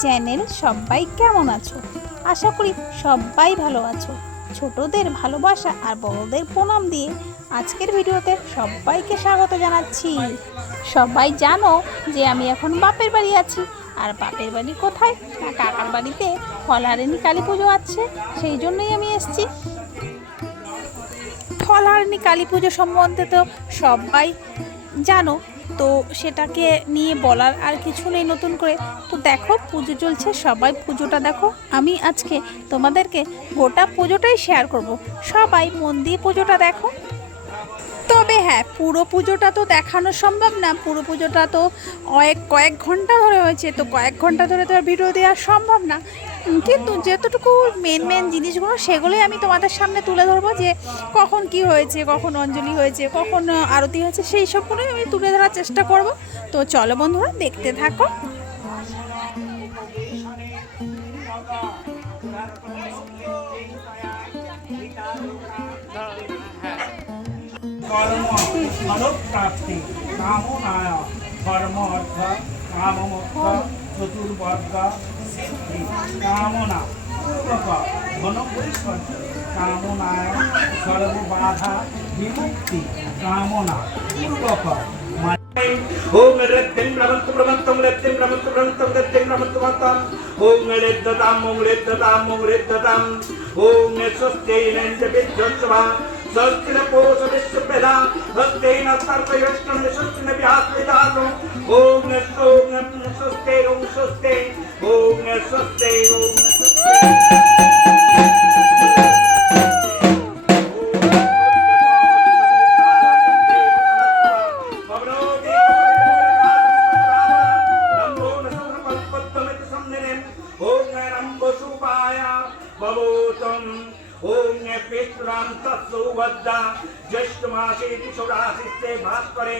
Channel সবাই কেমন আছো? আশা করি সবাই ভালো আছো। ছোটদের ভালোবাসা আর বড়দের প্রণাম দিয়ে আজকের ভিডিওতে সবাইকে স্বাগত জানাচ্ছি। সবাই জানো যে আমি এখন বাপের বাড়ি আছি। আর বাপের বাড়ি কোথায়? না কাকার বাড়িতে ফলারিনী কালী পুজো আছে, সেই জন্যই আমি এসেছি। ফলহারিণী কালী পুজো সম্বন্ধে তো সবাই জানো তো সেটাকে নিয়ে বলার আর কিছু নেই নতুন করে। তো দেখো, পুজো চলছে, সবাই পুজোটা দেখো। আমি আজকে তোমাদেরকে গোটা পুজোটাই শেয়ার করব। সবাই মন দিয়ে পুজোটা দেখো। তবে হ্যাঁ পুরো পুজোটা তো দেখানো সম্ভব না। পুরো পুজোটা তো কয়েক কয়েক ঘণ্টা ধরে হয়েছে। তো কয়েক ঘণ্টা ধরে তো আর ভিডিও দেওয়া সম্ভব না। কিন্তু যতটুকু মেন মেন জিনিসগুলো সেগুলোই আমি তোমাদের সামনে তুলে ধরবো যে কখন কি হয়েছে, কখন অঞ্জলি হয়েছে, কখন আরতি হয়েছে, সেই সবগুলোই আমি তুলে ধরার চেষ্টা করব। তো চলো বন্ধুরা, দেখতে থাকো। কর্ম ফলপ্রাপ্তি কামনায় ধর্ম অর্থ কামনা পূর্বক ঘনপরিষ্কর্য কামনায় সর্ববাধা বিমুক্তি কামনা পূর্বক ওম রেদ্দিন ব্রহ্মন্ত ব্রহ্মন্তম রেদ্দিন ব্রহ্মন্ত ব্রহ্মন্তম রেদ্দিন ব্রহ্মন্ত ব্রহ্মন্তম ওম রেদ্দতাম ওম রেদ্দতাম ওম রেদ্দতাম ওম স্বস্তিনেন্দ্র বিদ্যোৎসভা স্বস্তিন পুরুষ বিশ্ববেদা স্বস্তিন সর্বয়ষ্টম স্বস্তিন বিহাস্মিদানো ওম ওম স্বস্তি ওম স্বস্তি ওম স্বস্তি ওম স্বস্তি জ্যৈষ্ঠ মাসে ষোড়াশিস্তে ভাস্করে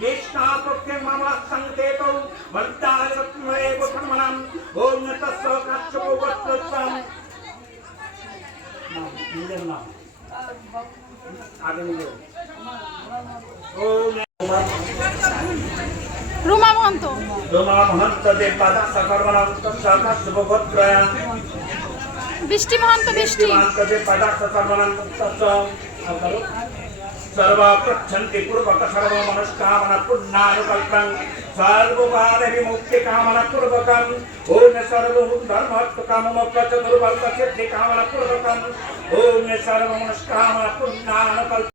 কৃষ্ণাপক্ষে মামলা সংকেত বন্দায় রত্নয়ে গোঠনমনম ওম তস্য কাশ্যপ গোত্রত্বম নাম নিজের নাম আগে নিজের রুমা মহন্ত রোমা মহন্ত দেব পাদা সকর্মণম তৎসর্গা শুভগোত্রয়া বৃষ্টি। মহন্ত বৃষ্টি মহন্ত দেব পাদা সকর্মণম सर्वाप्रच्छन्ति पूर्वक सर्वमनस्कामनपूर्णानुकल्पं सर्वकालविमुक्तिकामनपूर्वकम् ॐ सर्वं धर्मत्वकामोपचतुर्वर्गसिद्धिकामनपूर्वकम् ॐ सर्वमनस्कामनपूर्णानुकल्प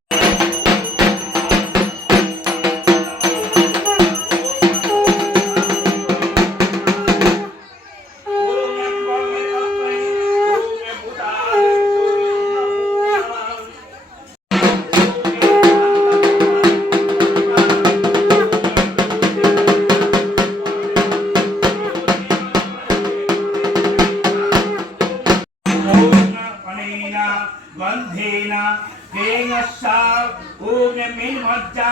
ऊर्मिन्मज्जा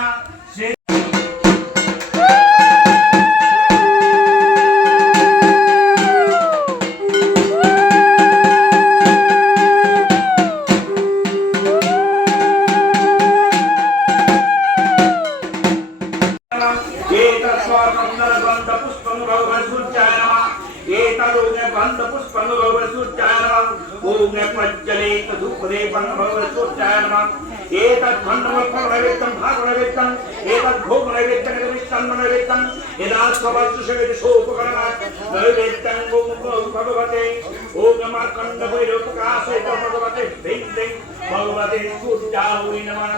एतदूने बन्धपुष्पनुभवसूर्याणाम् ॐ प्रज्ञ भगवत्सूर्याय नमः एतदोग्यगन्धपुष्पं भगवत्सूर्याय नमः ॐ प्रज्वलेत धूपदीपं भगवत्सूर्याय नमः एतद्भण्डमफलनैवेद्यं भागनैवेद्यम् एतद्भोगनैवेद्यं नैवेद्यं यदा स्ववस्तुषविदशोपकरणात् नैवेद्यं ॐ भगवते ॐ मार्कण्डभैरवप्रकाशेत भगवते ह्रीं ह्रीं भगवते सूर्याय नमः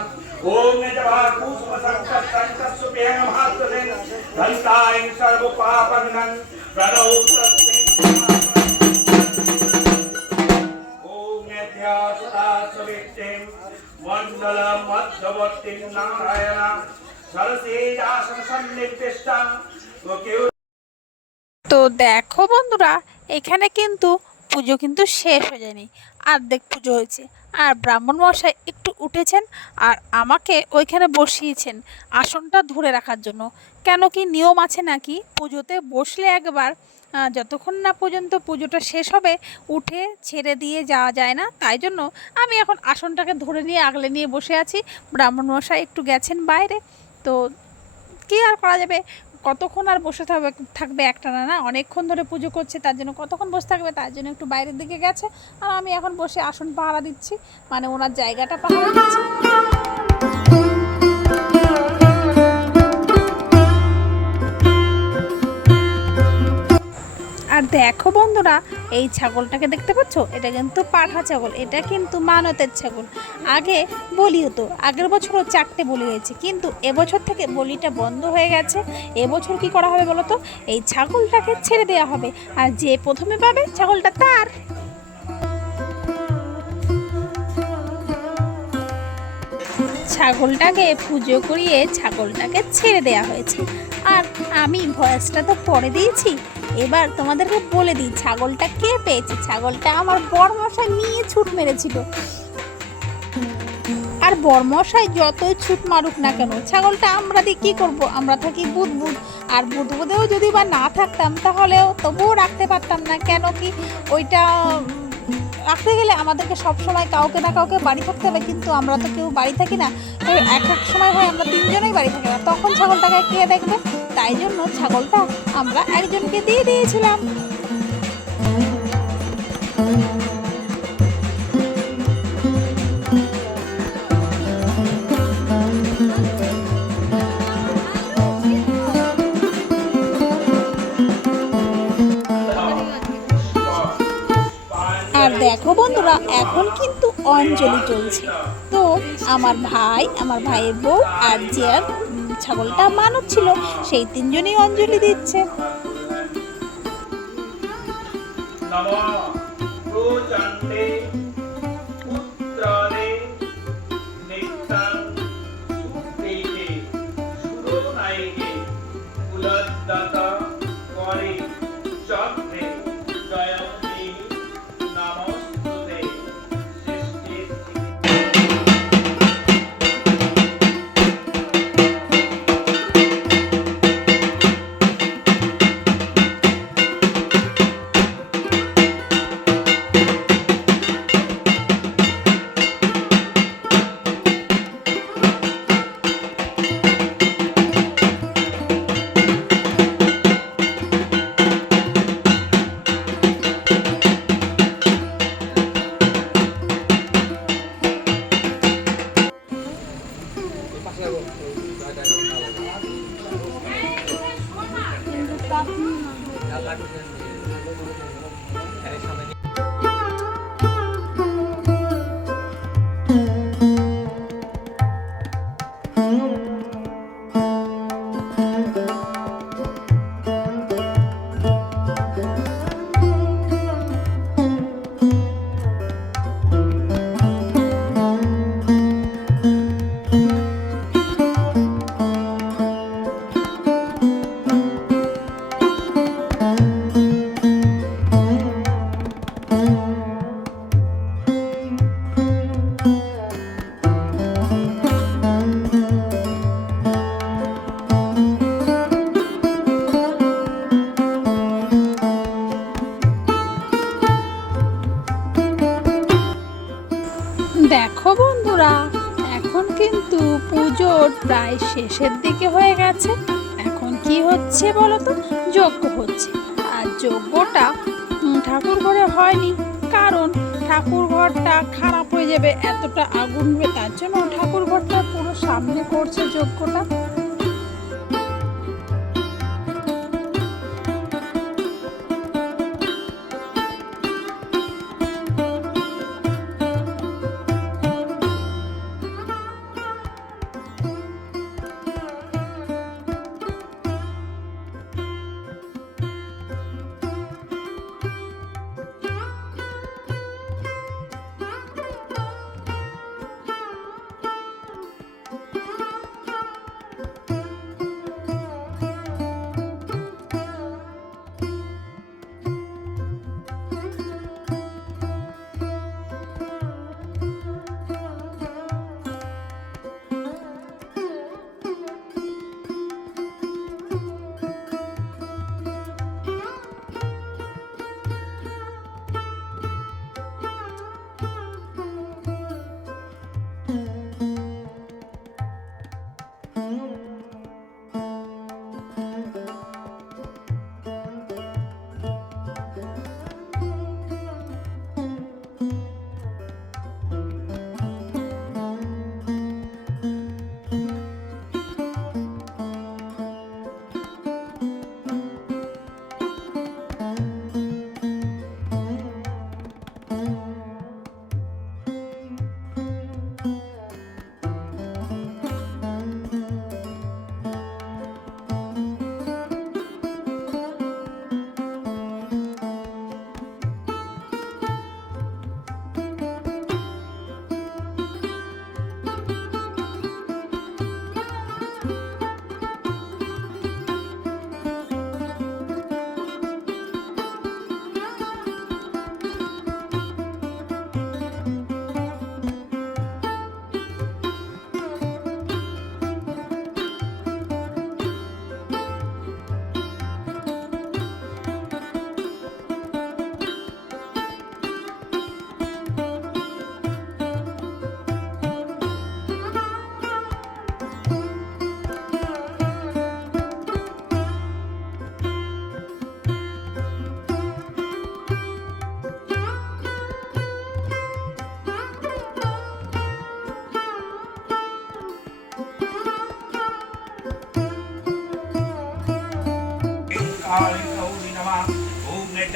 ओम जवा कुसुम संकट संकट सुपेन महात्मने धन्ताय सर्व पापनन प्रणौ ओम নারায়ণা তো দেখো বন্ধুরা, এখানে কিন্তু পুজো কিন্তু শেষ হয়ে যায়নি। আর্ধেক পুজো হয়েছে। আর ব্রাহ্মণ মশাই একটু উঠেছেন আর আমাকে ওইখানে বসিয়েছেন আসনটা ধরে রাখার জন্য। কেন কি নিয়ম আছে নাকি? পুজোতে বসলে একবার যতক্ষণ না পর্যন্ত পুজোটা শেষ হবে, উঠে ছেড়ে দিয়ে যাওয়া যায় না। তাই জন্য আমি এখন আসনটাকে ধরে নিয়ে আগলে নিয়ে বসে আছি। ব্রাহ্মণ মশাই একটু গেছেন বাইরে। তো কী আর করা যাবে? কতক্ষণ আর বসে থাকবে থাকবে একটা না না? অনেকক্ষণ ধরে পুজো করছে, তার জন্য কতক্ষণ বসে থাকবে? তার জন্য একটু বাইরের দিকে গেছে। আর আমি এখন বসে আসন পাহারা দিচ্ছি। মানে ওনার জায়গাটা পাহারা দিচ্ছি। দেখো বন্ধুরা, এই ছাগলটাকে দেখতে পাচ্ছ? এটা কিন্তু পাঠা ছাগল, এটা কিন্তু মানতের ছাগল। আগে বলি হতো, আগের বছরও চারটে বলি হয়েছে, কিন্তু এবছর থেকে বলিটা বন্ধ হয়ে গেছে। এবছর কি করা হবে বলো তো? এই ছাগলটাকে ছেড়ে দেওয়া হবে। আর যে প্রথমে পাবে, ছাগলটা তার। ছাগলটাকে পুজো করিয়ে ছাগলটাকে ছেড়ে দেওয়া হয়েছে। আর আমি ভয়েসটা তো পরে দিয়েছি এবার তোমাদেরকে বলে দিই, ছাগলটা কে পেয়েছে? ছাগলটা আমার বরমশাই নিয়ে ছুট মেরেছিল। আর বরমশাই যতই ছুট মারুক না কেন, ছাগলটা আমরা দিয়ে কী করব? আমরা থাকি বুধ আর বুধ বুধেও যদি বা না থাকতাম, তাহলেও তবুও রাখতে পারতাম না। কেন কি ওইটা রাখতে গেলে আমাদেরকে সব সময় কাউকে না কাউকে বাড়ি থাকতে হবে, কিন্তু আমরা তো কেউ বাড়ি থাকি না। তো এক এক সময় হয় আমরা তিনজনেই বাড়ি থাকি না। তখন ছাগলটাকে কে দেখবে? তাই জন্য ছাগলটা আমরা একজনকে দিয়ে দিয়েছিলাম। আর দেখো বন্ধুরা এখন কিন্তু অঞ্জলি চলছে। তো আমার ভাই আমার ভাইয়ের বউ আর উম, ছাগলটা মানব ছিল সেই তিনজনই অঞ্জলি দিচ্ছে। শেষের দিকে হয়ে গেছে। এখন কি হচ্ছে বলো তো যজ্ঞ হচ্ছে। আর যজ্ঞটা ঠাকুর ঘরে হয়নি। কারণ ঠাকুর ঘরটা খারাপ হয়ে যাবে, এতটা আগুন হবে, তার জন্য ঠাকুর ঘরটা পুরো সামনে করছে যজ্ঞটা।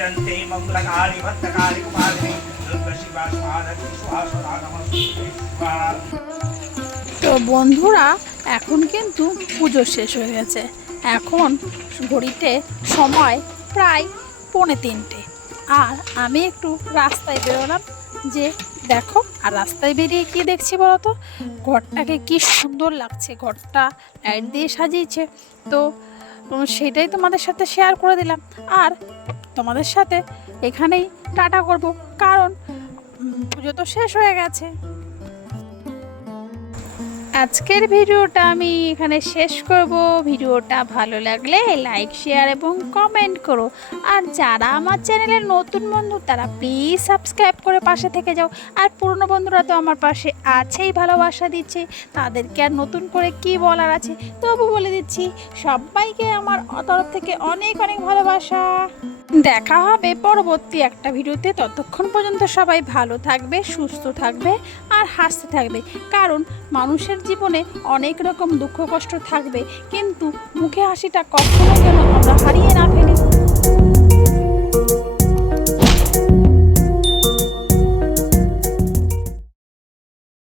ॐ निर्जन्ते मङ्गलकारि भद्रकारि कुमारिणि दुर्गशिवा स्वादति स्वासदा नमस्ते स्वाहा তো বন্ধুরা এখন কিন্তু পুজো শেষ হয়ে গেছে এখন ঘড়িতে সময় প্রায় পৌনে তিনটে আর আমি একটু রাস্তায় বেরোলাম যে দেখো আর রাস্তায় বেরিয়ে কি দেখছি বলো তো ঘরটাকে কি সুন্দর লাগছে ঘরটা লাইট দিয়ে সাজিয়েছে তো উম, সেটাই তোমাদের সাথে শেয়ার করে দিলাম আর তোমাদের সাথে এখানেই টাটা করব, কারণ পুজো তো শেষ হয়ে গেছে। আজকের ভিডিওটা আমি এখানে শেষ করব। ভিডিওটা ভালো লাগলে লাইক, শেয়ার এবং কমেন্ট করো। আর যারা আমার চ্যানেলের নতুন বন্ধু, তারা প্লিজ সাবস্ক্রাইব করে পাশে থেকে যাও। আর পুরনো বন্ধুরা তো আমার পাশে আছেই, ভালোবাসা দিচ্ছে। তাদেরকে আর নতুন করে কি বলার আছে তবু বলে দিচ্ছি, সবাইকে আমার তরফ থেকে অনেক অনেক ভালোবাসা। দেখা হবে পরবর্তী একটা ভিডিওতে। ততক্ষণ পর্যন্ত সবাই ভালো থাকবে, সুস্থ থাকবে আর হাসতে থাকবে। কারণ মানুষের জীবনে অনেক রকম দুঃখ কষ্ট থাকবে, কিন্তু মুখে হাসিটা কখনো যেন আমরা হারিয়ে